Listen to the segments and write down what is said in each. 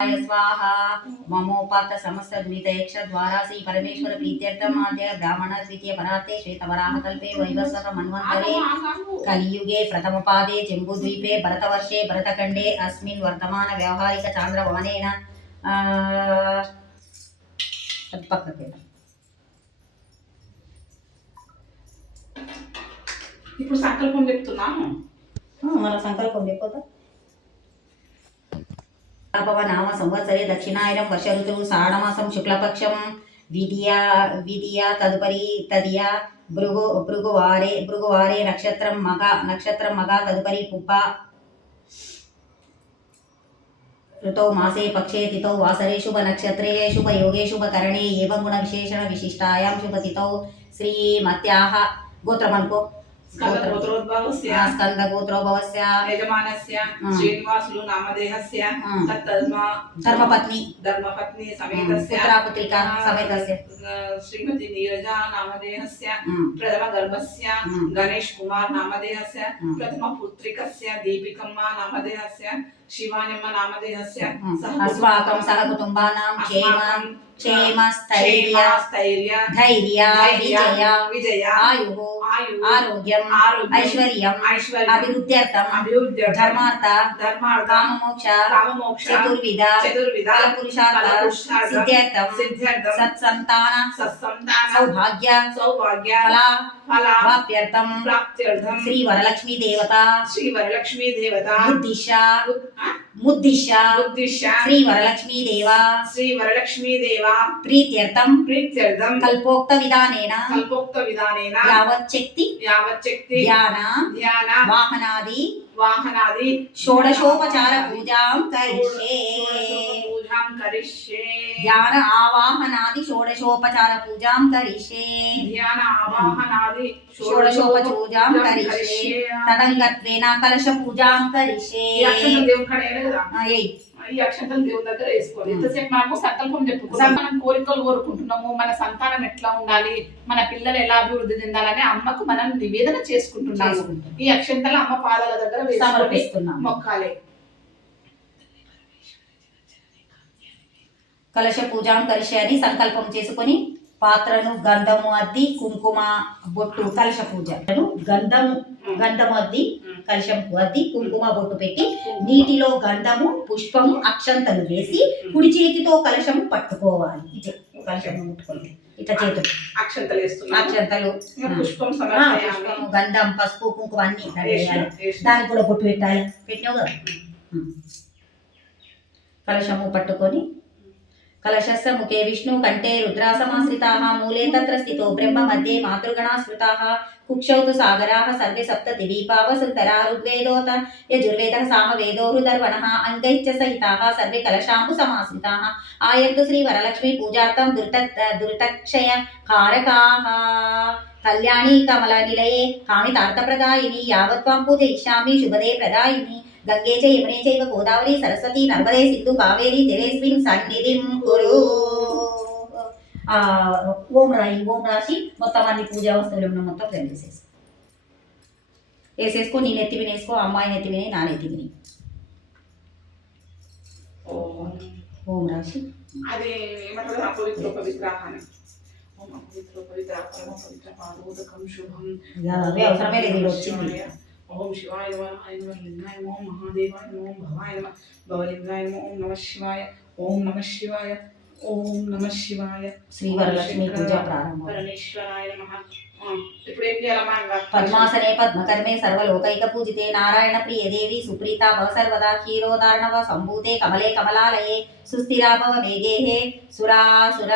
स्वाहा ममोपात समस्त द्वितयक्ष द्वारा श्री परमेश्वर प्रीत्यर्थम आद्य ब्राह्मण द्वितीय परार्थे श्वेतवराह कल्पे वैवस्वत मन्वन्तरे कलियुगे प्रथम पादे जम्बूद्वीपे भरतवर्षे भरतखण्डे अस्मिन् वर्तमान व्यावहारिक चान्द्रभवनेन ఇప్పుడు సంకల్పం చెప్తున్నాము. మన సంకల్పం చెప్పొద్దా? नाम संवत्सरे दक्षिणायनं वर्ष ऋतुः साणमासं शुक्लपक्षं विधिया तदुपरि तदिया भृगुवारे नक्षत्रं मगा तदुपरि पुप्पा ऋतौ मासे पक्षे तिथौ वासरे शुभ नक्षत्रे शुभ योगे शुभ करणे एवं गुण विशेषण विशिष्टायां शुभ तिथौ श्रीमत्याः गोत्रमनुको स्कंद गोत्रोद्भवस्य यजमानस्य श्रीनिवासुलु नामधेयस्य धर्मपत्नी समेतस्य पुत्रिका समेतस्य श्रीमती नीरजा नामधेयस्य प्रथम गर्भस्य गणेश कुमार नामधेयस्य प्रथम पुत्रिकस्य दीपिकम्मा नामधेयस्य शिवानिम्म नामधेयस्य अस्माकं सह कुटुम्बानां क्षेमस्थैर्य विजय आयुः आरोग्यम् ऐश्वर्यम् अभिवृद्ध्यर्थं धर्मार्थ काममोक्ष चतुर्विध फलपुरुषार्थ सिद्ध्यर्थं सत्सन्तान सौभाग्य फलाप्यर्थं श्री वरलक्ष्मी देवता मुद्दिश्य श्री वरलक्ष्मी देवा प्रीत्यर्थं कल्पोक्त विधानेन यावच्छक्ति ध्यान वाहनादि षोडशोपचार पूजां करिष्ये ध्यान आवाहनादि षोडशोपचार पूजां करिष्ये तदंगत्वेन कलश पूजां करिष्ये ఈ అక్షంతలు దేవుని దగ్గర వేసుకోవాలి. ఇంతసేపు మనము సంకల్పం చెప్పుకున్నాం. మనం కోరికలు కోరుకుంటున్నాము, మన సంతానం ఎట్లా ఉండాలి, మన పిల్లలు ఎలా అభివృద్ధి చెందాలని అమ్మకు మనం నివేదన చేసుకుంటున్నాము. ఈ అక్షంతలు అమ్మ పాదాల దగ్గర సమర్పిస్తున్నాం, మొక్కాలి. కలశ పూజాం కరిష్య అని సంకల్పం చేసుకొని పాత్రను గంధము అద్ది కుంకుమ బొట్టు కలశ పూజను గంధము అద్ది కలశం అద్ది కుంకుమ బొట్టు పెట్టి నీటిలో గంధము పుష్పము అక్షంతలు వేసి కుడి చేతితో కలశము పట్టుకోవాలి. ఇట్లా కలశము ముట్టుకోవాలి, ఇట్లా చేతులు అక్షంతలు పుష్పము గంధం పసుపు కుంకుమ అన్ని దానికి కూడా బొట్టు పెట్టాలి. పెట్టినావు కదా. కలశము పట్టుకొని कलशस्य मुखे विष्णु कंठे रुद्रासमाश्रिताः मूले तत्र स्थितो ब्रह्म मध्ये मातृगणा स्मृताः कुक्षौ तु सागराः सर्वे सप्त दिवीपा वसुन्धरा ऋग्वेदोत यजुर्वेदः सामवेदो हृदर्वणः अङ्गैश्च सहिताः सर्वे कलशाम्बु समाश्रिताः आयन्तु श्री वरलक्ष्मी पूजार्थं दुरितक्षय कारकाः कल्याणी कमलनिलये कामितार्थप्रदायिनी यावत् त्वां पूजयिष्यामि शुभदे प्रदायिनी गंगे च यमुने चैव गोदावरी सरस्वती नर्मदे सिन्धु कावेरी जलेस्मिन् सन्निधिं कुरु. ఓం రాసి మొత్తం అన్ని పూజా వస్తువులు మొత్తం ఫ్రెండ్ వేసేసుకో. నీ నెత్తి వినేసుకో, అమ్మాయి నెత్తి వినే, నా నెత్తి విని ఓం రాసి అది అవసరమే లేదు, వచ్చింది. ओम शिवाय नमः लिंगाय नमः महादेवाय नमः भवाय नमः भवलिंगाय नमः ओम नमः शिवाय ओम नमः शिवाय श्री वरलक्ष्मी पूजा प्रारंभ. परमेश्वराय नमः. ఇప్పుడు ఏం చేయాలమ్మా? పద్మాసనే పద్మకర్మే సర్వలోకైక పూజితే నారాయణ ప్రియ దేవి సుప్రీతా భవ సర్వదా క్షీరోదార్ణవ సంభూతే కమలే కమలాలయే సుస్థిరా భవ మేఘేహే సురాసుర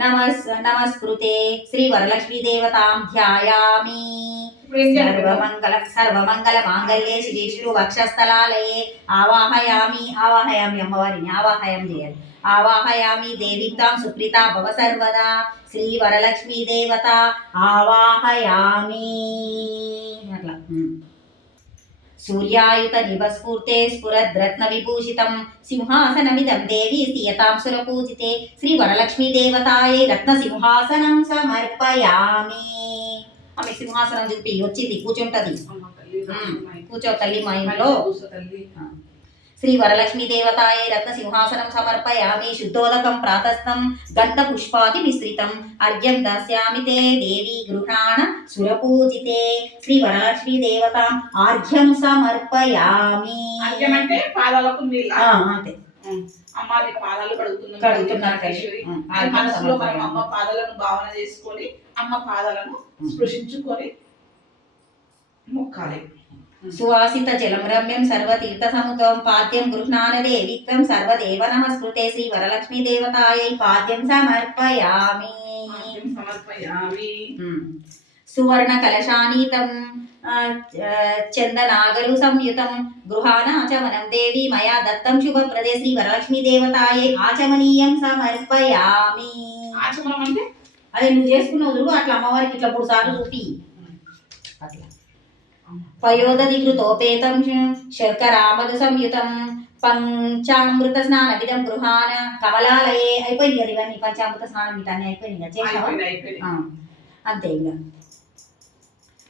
నమస్కృతే శ్రీ వరలక్ష్మీ దేవతాం ధ్యాయామి. సర్వమంగళ మాంగళ్యే శ్రీ వక్షస్థలాలయే ఆవాహయామి అమ్మవారిని ఆవాహయం చేయాలి. ఆవాహయామి దేవితాం సుప్రీతా భవ సర్వదా శ్రీ వరలక్ష్మీ దేవత ఆవాహయామి. అట్లా సూర్యాయుత నిభస్ఫూర్తే స్ఫురద్రత్న విభూషితం సింహాసనమిదం దేవి స్థియతాం సురపూజితే శ్రీ వరలక్ష్మీ దేవతాయే రత్న సింహాసనం సమర్పయామి. ఆమె సింహాసనం చూపి వచ్చింది, కూర్చుంటది. కూర్చో తల్లి మా ఇంట్లో. శ్రీ వరలక్ష్మీ దేవతాయై రత్నసింహాసనం సమర్పయామి శుద్ధోదకం ప్రాతస్థం గంధపుష్పాది మిశ్రితం అర్ఘ్యం దాస్యామి తే దేవి గృహాణ సురపూజితే శ్రీ వరలక్ష్మీ దేవతాం ఆర్ఘ్యం సమర్పయామి. అర్ఘ్యం అంటే పాదాలకు నీళ్ళ. అంతే. అమ్మ నీ పాదాలు కడుగుతున్నాం కడుగుతున్నారు. మనసులో మనం అమ్మ పాదాలను భావన చేసుకొని అమ్మ పాదాలను స్పృశించుకొని మొక్కాలి. సువాసిత జలం రమ్యం సర్వతీర్థ సముద్రం పాద్యం గృహ్ణాన దేవిత్వం సర్వదేవ నమస్కృతే శ్రీ వరలక్ష్మీ దేవతాయై పాద్యం సమర్పయామి. సువర్ణ కలశానీతం చందనాగరు సంయుతం గృహానాచమనం దేవి మయా దత్తం శుభప్రదే శ్రీ వరలక్ష్మీ దేవతాయై ఆచమనీయం సమర్పయామి. ఆచమనం అంటే అదే నువ్వు చేసుకున్నావు చూడు అట్లా అమ్మవారికి ఇట్లా 3 సార్లు చూపి అట్లా. పయోదధికృతోపేతం శర్కరామధు సంయుతం పంచామృత స్నాన విధం గృహాన కమలాలయే. అయిపోయింది కదా ఇవన్నీ పంచామృత స్నానం ఇవన్నీ అయిపోయింది కదా చేసావా? అంతే ఇంకా.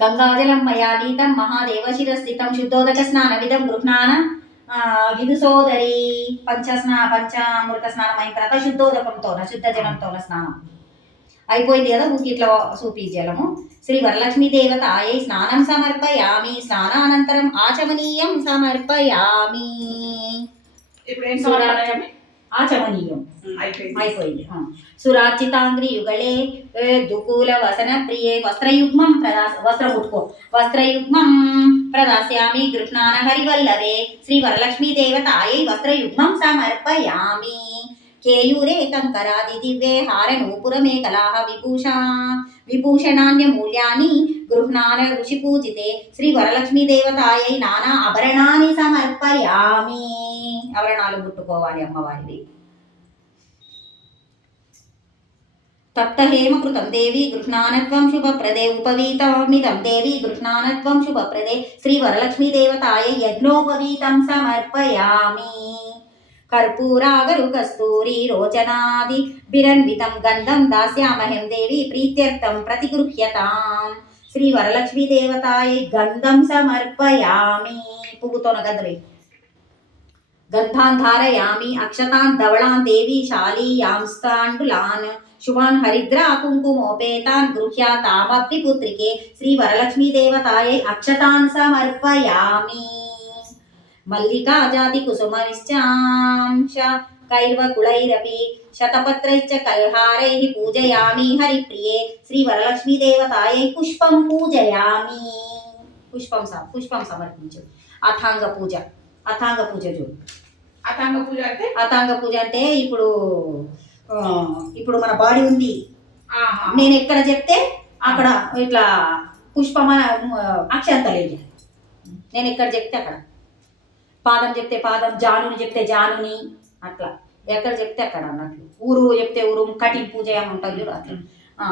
గంగాజలం మయా నీతం మహాదేవ శిరస్థితం శుద్ధోదక స్నాన విధం గృహ్ణాన విదుసోదరి పంచామృత స్నానం అయిన తర్వాత శుద్ధోదకంతోన శుద్ధ జలంతోన స్నానం అయిపోయింది కదా. ఊకి ఇట్లా సూపి జలము. శ్రీ వరలక్ష్మీ దేవతాయై స్నానం సమర్పయామి స్నానానంతరం ఆచమనీయం సమర్పయామి. ఆచమనీయం అయిపోయింది. సురార్చితాంగ్రి యుగళే దుకూల వసన ప్రియే వస్త్రయుగ్మం వస్త్రయుగ్మం ప్రదాస్యామి గృహ్ణాన హరివల్లవే శ్రీ వరలక్ష్మీ దేవతాయై వస్త్రయుగ్మం సమర్పయామి. కేయూరే కంకరాది దివ్యే హారనూపురమేకలాః విభూషణాన్యమూల్యాని గృహ్ణాన ఋషి పూజితే శ్రీ వరలక్ష్మీ దేవతాయై నానా ఆభరణాన్ని సమర్పయామి. ఆభరణాలు గుట్టుకోవాలి అమ్మవారివి. తప్తహేమకృతం దేవి గృహ్ణానత్వం శుభప్రదే ఉపవీతమిదం దేవి గృహ్ణానత్వం శుభప్రదే శ్రీ వరలక్ష్మీ దేవతాయై యజ్ఞోపవీతం సమర్పయామి. కర్పూరాగరు కస్తూరి రోచనాది బిరన్వితం గంధం దాస్యామహం దేవి ప్రీత్యర్థం ప్రతిగృహ్యతాం. శ్రీ వరలక్ష్మీ దేవతాయై గంధం సమర్పయామి. పువ్వుతోన గంధమే. గంధాన్ ధారయామి అక్షతాన్ ధవళాన్ దేవి శాలీయాంస్తాండులాన్ శుభాన్ హరిద్రా కుంకుమోపేతాన్ గృహ్యాతామగ్ని పుత్రికే శ్రీ వరలక్ష్మీ దేవతాయై అక్షతాన్ సమర్పయామి. మల్లికా జాతి కుసుమనిశ్చాంశ కైర్వకుళైరపి శతపత్రైశ్చ కల్హారైః పూజయామి హరిప్రియే శ్రీ వరలక్ష్మీ దేవతాయై పుష్పం పూజయామి. పుష్పం సమర్పించు. అథాంగ పూజ చూడు. అథాంగ పూజ అంటే ఇప్పుడు మన బాడీ ఉంది. నేను ఎక్కడ చెప్తే అక్కడ ఇట్లా పుష్పం అక్షంతలేదు. నేను ఎక్కడ చెప్తే అక్కడ. పాదం చెప్తే పాదం, జానుని చెప్తే జానుని, అట్లా ఎక్కడ చెప్తే అక్కడ అన్నట్లు. ఊరు చెప్తే ఊరు, కటింగ్ పూజ ఏమంటారు చూడు అట్లా.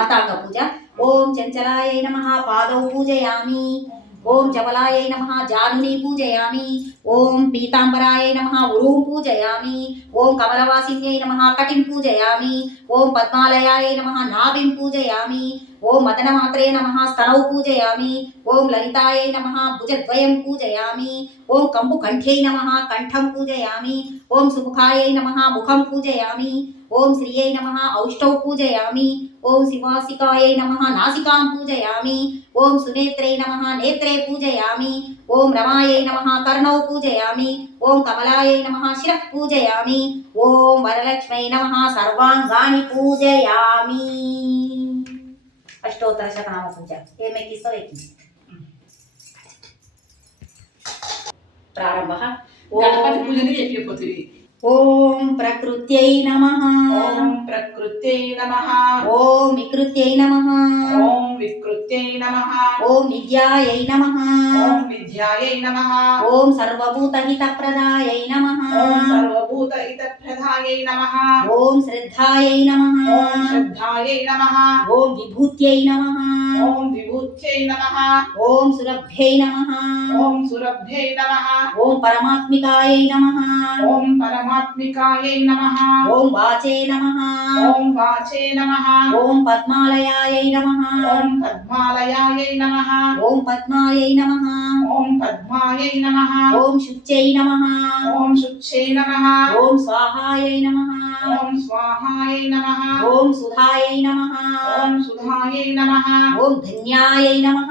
అథాంగ పూజ. ఓం చంచలాయై నమః పాదౌ పూజయామి. ఓం చపలాయై నమః జానుని పూజయామి. ఓం పీతాంబరాయై నమః ఉరూం పూజయామి. ఓం కమలవాసిన్యై నమః కటిం పూజయామి. ఓం పద్మాలయాయై నమః నాభిం పూజయామి. ఓం మదనమాత్రే నమః స్తనౌ పూజయామి. ఓం లలితాయై నమః భుజద్వయం పూజయామి. ఓం కంబుకంఠ్యై నమః కంఠం పూజయామి. ఓం సుముఖాయై నమః ముఖం పూజయామి. ఓం శ్రీయై నమః ఔష్టౌ పూజయామి. ఓం శివాసికాయై నమః నాసికాం పూజయామి. ఓం సునేత్రై నమః నేత్రే పూజయామి. ఓం రమాయై నమః కర్ణౌ పూజయామి. ఓం కమలాయై నమః శిరః పూజయామి. ఓం వరలక్ష్మై నమః సర్వాంగాని పూజయామి. అష్టోత్తర శతనామ పూజ. ఏమెక్కిస్తావు ఎక్కి. ప్రారంభ. గణపతి పూజని చెప్పిపోతుంది. ఓం ప్రకృత్యై నమః. ఓం ప్రకృత్యై నమః. ఓం వికృత్యై నమః. ఓం వికృత్యై నమః. ఓం విద్యాయై నమః. ఓం విద్యాయై నమః. ఓం సర్వభూతహితప్రదాయై నమః. ఓం సర్వభూతహితప్రదాయై నమః. ఓం శ్రద్ధాయై నమః. ఓం శ్రద్ధాయై నమః. ఓం విభూత్యై నమః. ఓం విభూత్యై సురుచ్యై నమః ఓం సురభ్యై నమః ఓం సురభ్యై నమః ఓం పరమాత్మికాయై నమః ఓం పరమాత్మికాయై నమః ఓం వాచే నమః ఓం వాచే నమః ఓం పద్మాలయాయై నమః ఓం పద్మాలయాయై నమః ఓం పద్మాయై నమః ఓం పద్మాయై నమః ఓం శుచ్యై నమః ఓం శుచ్యై నమః ఓం స్వాహాయై నమః ఓం స్వాహాయై నమః ఓం సుధాయై నమః ఓం సుధాయై నమః ఓం ధన్యాయై నమః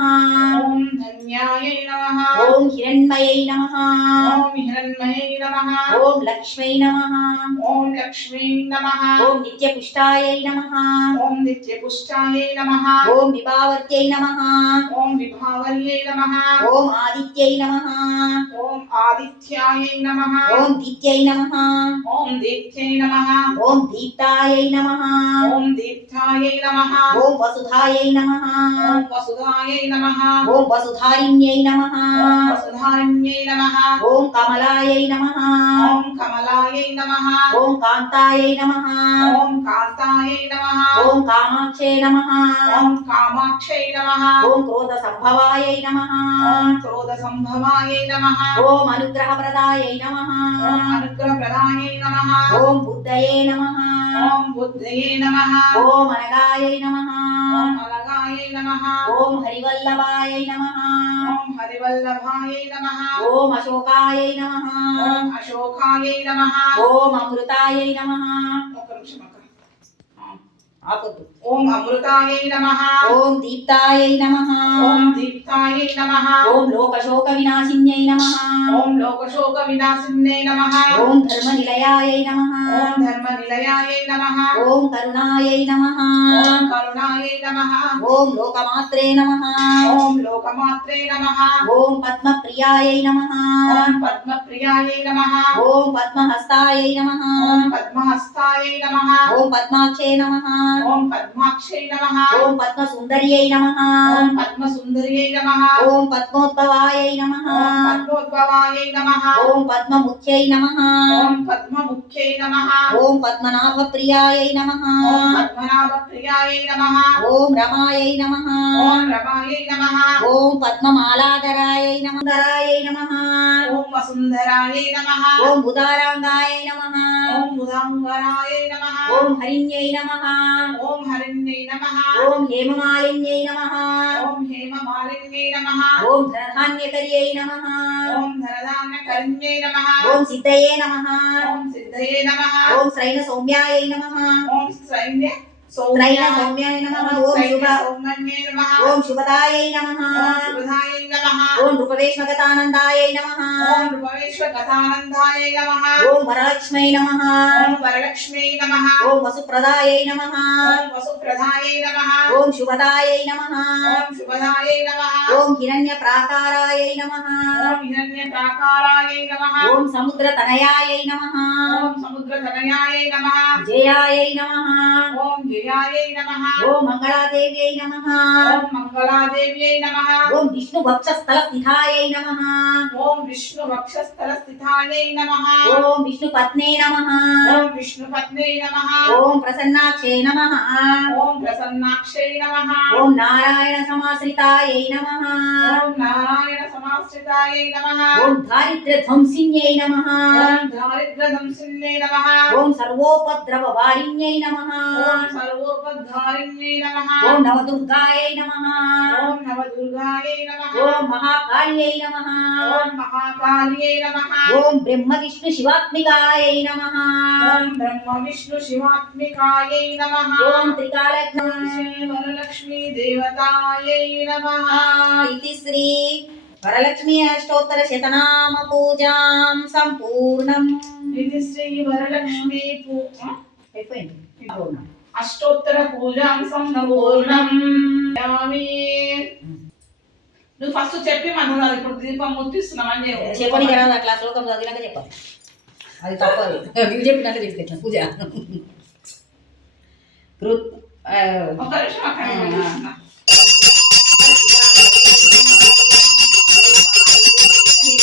ఓం ధన్యాయై నమః ఓం హిరణ్మయై నమః ఓం హిరణ్మయై నమః ఓం లక్ష్మై నమః ఓం లక్ష్మీ నమః ఓం నిత్యపుష్టాయై నమః ఓం నిత్యపుష్టాయై నమః ఓం విభావర్త్యై నమః ఓం విభావర్యై నమః ఓం ఆదిత్యై నమః ఓం ఆదిత్యాయై నమః ఓం దీప్త్యై నమః ఓం దీప్త్యై నమః ఓం దీప్తాయై నమః ఓం దీప్తాయై నమః ఓం వసుధాయై నమః ఓం వసుధాయై నమః ఓం వసుధారిణ్యై నమః ఓం వసుధారిణ్యై నమః ఓం కమలాయై నమః ఓం కమలాయై నమః ఓం కాంతాయై నమః ఓం కాంతాయై నమః ఓం కామాక్షై నమః ఓం కామాక్షై నమః ఓం క్రోధ సంభవాయై నమః ఓం క్రోధ సంభవాయై నమః ఓం అనుగ్రహప్రదాయై నమః ఓం అనుగ్రహప్రదాయై నమః ఓం బుద్ధయే నమః ఓం బుద్ధయే నమః ఓం అనగాయై నమః ఓం అలగాయై నమః ఓం హరివల్లభాయై నమః ఓం హరివల్లభాయై నమః ఓం అశోకాయై నమః ఓం అశోకాయై నమః ఓం అమృతాయై నమః ఒక్క నిమిషం అక్క. ఆపొద్దు. ఓం అమృతాయై నమః ఓం దీప్తాయై నమః ఓం దీప్తాయై నమః ఓం లోకశోక వినాశిన్యై నమః ఓం లోకశోక వినాశిన్యై నమః ఓం ధర్మనిలయాయై నమః ఓం ధర్మనిలయాయై నమః ఓం కరుణాయై నమః ఓం కరుణాయై నమః ఓం లోకమాత్రే నమః ఓం లోకమాత్రే నమః ఓం పద్మప్రియాయై నమః ఓం పద్మప్రియాయై నమః ఓం పద్మహస్తాయై నమః ఓం పద్మహస్తాయై నమః ఓం పద్మాక్షై నమః ఓం పద్మాక్షై నమః ఓం పద్మసుందర్యై నమః ఓం పద్మసుందర్యై నమః ఓం పద్మోద్భవాయై నమః ఓం పద్మోద్భవాయై నమః ఓం పద్మముఖ్యై నమః ఓం పద్మముఖ్యై నమః ఓం పద్మనాభప్రియాయై నమః ఓం పద్మనాభప్రియాయై నమః ఓం రమాయై నమః ఓం రమాయై నమః ఓం పద్మమాలాధరాయై నమః ధరాయై నమః ఓం వసుంధరాయై నమః ఓం ఉదారాంగాయై నమః ఓం ఉదాంగరాయై నమః ఓం హరిణ్యై నమః ఓం హరిణ్యై నమః ఓం హేమమాలిన్యై నమః ఓం హేమమాలిన్యై నమః ఓం ధనధాన్యకర్యై నమః ఓం ధనధాన్యకర్ణ్యై నమః ఓం సిద్ధయే నమః ఓం సిద్ధయే నమః ఓం శ్రైణ సౌమ్యాయై నమః ఓం శ్రైన్య శ్రైణ సౌమ్యాయ నమః ఓం శుభ సౌమ్యే నమః ఓం శుభదాయై నమః ఓం శుభదాయై నమః ఓం రూపవేశ్వగతానందాయై నమః ఓం రూపవేశ్వగతానందాయై నమః ఓం వరలక్ష్మై నమః ఓం వరలక్ష్మీ నమః ఓం వసుప్రదాయై నమః ఓం వసుప్రదాయై నమః ఓం శుభదాయై నమః ఓం శుభదాయై నమః ఓం హిరణ్యప్రాకారాయై నమః ఓం హిరణ్యప్రాకారాయై నమః ఓం సముద్రతనయాయై నమః ఓం సముద్రతనయాయై నమః జయాయై నమః ఓం జయాయై నమః ఓం మంగళాదేవ్యై నమః ఓం మంగళాదేవ్యై నమః ఓం విష్ణువక్షస్థలస్థితాయై నమః ఓం విష్ణు వక్షస్థల స్థితాయై నమః ఓం విష్ణుపత్నే నమః ఓం విష్ణుపత్నే నమః ఓం ప్రసన్నాక్షే నమః ఓం ప్రసన్నాక్షై నమః ఓం నారాయణ సమాశ్రితాయై నమః ఓం నారాయణ సమాశ్రితాయై నమః ఓం దారిద్ర్యధ్వంసిన్యై నమః ఓం దారిద్ర్యదంసిన్యై నమః ఓం సర్వోపద్రవవారిణ్యై నమః ఓం సర్వోపద్ధారిణ్యై నమః ఓం నవదుర్గాయై నమః ఓం నవదుర్గాయై నమః ఓం మహాకాళ్యై నమః ఓం మహాకాళ్యై నమః ఓం బ్రహ్మ విష్ణు శివాత్మికాయై నమః ఓం బ్రహ్మ విష్ణు శివాత్మికాయై నమః ఓం త్రికాలజ్ఞ శ్రీ వరలక్ష్మీ దేవతాయై నమః ఇది శ్రీ వరలక్ష్మీ అష్టోత్తర శతనామ పూజాం సంపూర్ణం. ఇది శ్రీ వరలక్ష్మీ అయిపోయింది. అష్టోత్తర పూజాం సంపూర్ణం యామి. నువ్వు ఫస్ట్ చెప్పి మనం ఇప్పుడు దీపం ముట్టిస్తున్నామని చెప్పని కదా అట్లా శ్లోకం చదివినాక చెప్పాలి. అది తప్పదు. నువ్వు చెప్పినట్టు చేస్తే పూజ ఒక నిమిషం అక్కడ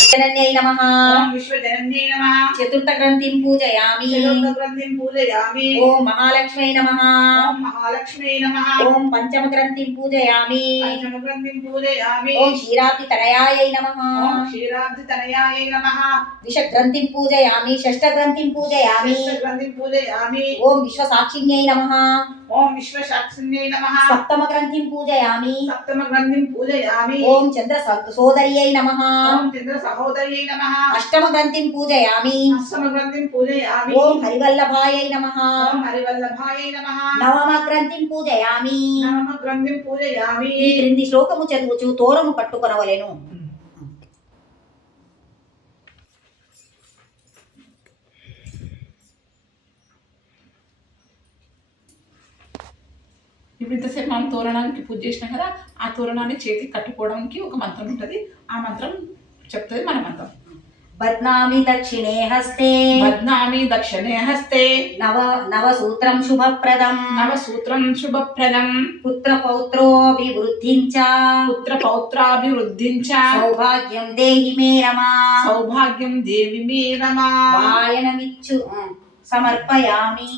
జనన్యై నమః ఓం విశ్వజనన్యై నమః చతుర్థ గ్రంథిం పూజయామి చతుర్థ గ్రంథిం పూజయామి ఓం మహాలక్ష్మై నమః ఓం మహాలక్ష్మీ నమః ఓం పంచమ గ్రంథిం పూజయామి పంచమ గ్రంథిం పూజయామి ఓం క్షీరాబ్ది తనయాయై నమః ఓం క్షీరాబ్ది తనయాయై నమః ద్విష గ్రంథిం పూజయామి షష్ఠ గ్రంథిం పూజయామి షష్ఠ గ్రంథిం పూజయామి ఓం విశ్వసాక్షిణ్యై నమః ఓం విశ్వసాక్షిణ్యై నమః సప్తమ గ్రంథిం పూజయామి సప్తమ గ్రంథిం పూజయామి ఓం చంద్ర సోదర్యై నమః ఓం చంద్ర సహోదర్యై నమః అష్టమ గ్రంథిం పూజయామి అష్టమ గ్రంథిం పూజయామి ఓం హరివల్లభాయై నమః ఓం హరివల్లభాయై నమః నవమ గ్రంథిం పూజయామి నవమ గ్రంథిం పూజయామి ఈ క్రింది శ్లోకము చదువుచు తోరము పట్టుకొనవలెను. ఇప్పుడు ఇంతసేపు మనం తోరణానికి పూజ చేసినాం కదా, ఆ తోరణాన్ని చేతికి కట్టుకోవడానికి ఒక మంత్రం ఉంటుంది. ఆ మంత్రం చెప్తుంది మన మంత్రం. బధ్నామి దక్షిణే హస్తే బధ్నామి దక్షిణే హస్తే నవ సూత్రం శుభప్రదం నవసూత్రం శుభప్రదం పుత్ర పౌత్రోభివృద్ధించ పుత్ర పౌత్రాభివృద్ధించ సౌభాగ్యం దేహి మే రమా సౌభాగ్యం దేవి మే రమా వాయనమిచ్చు సమర్పయామి.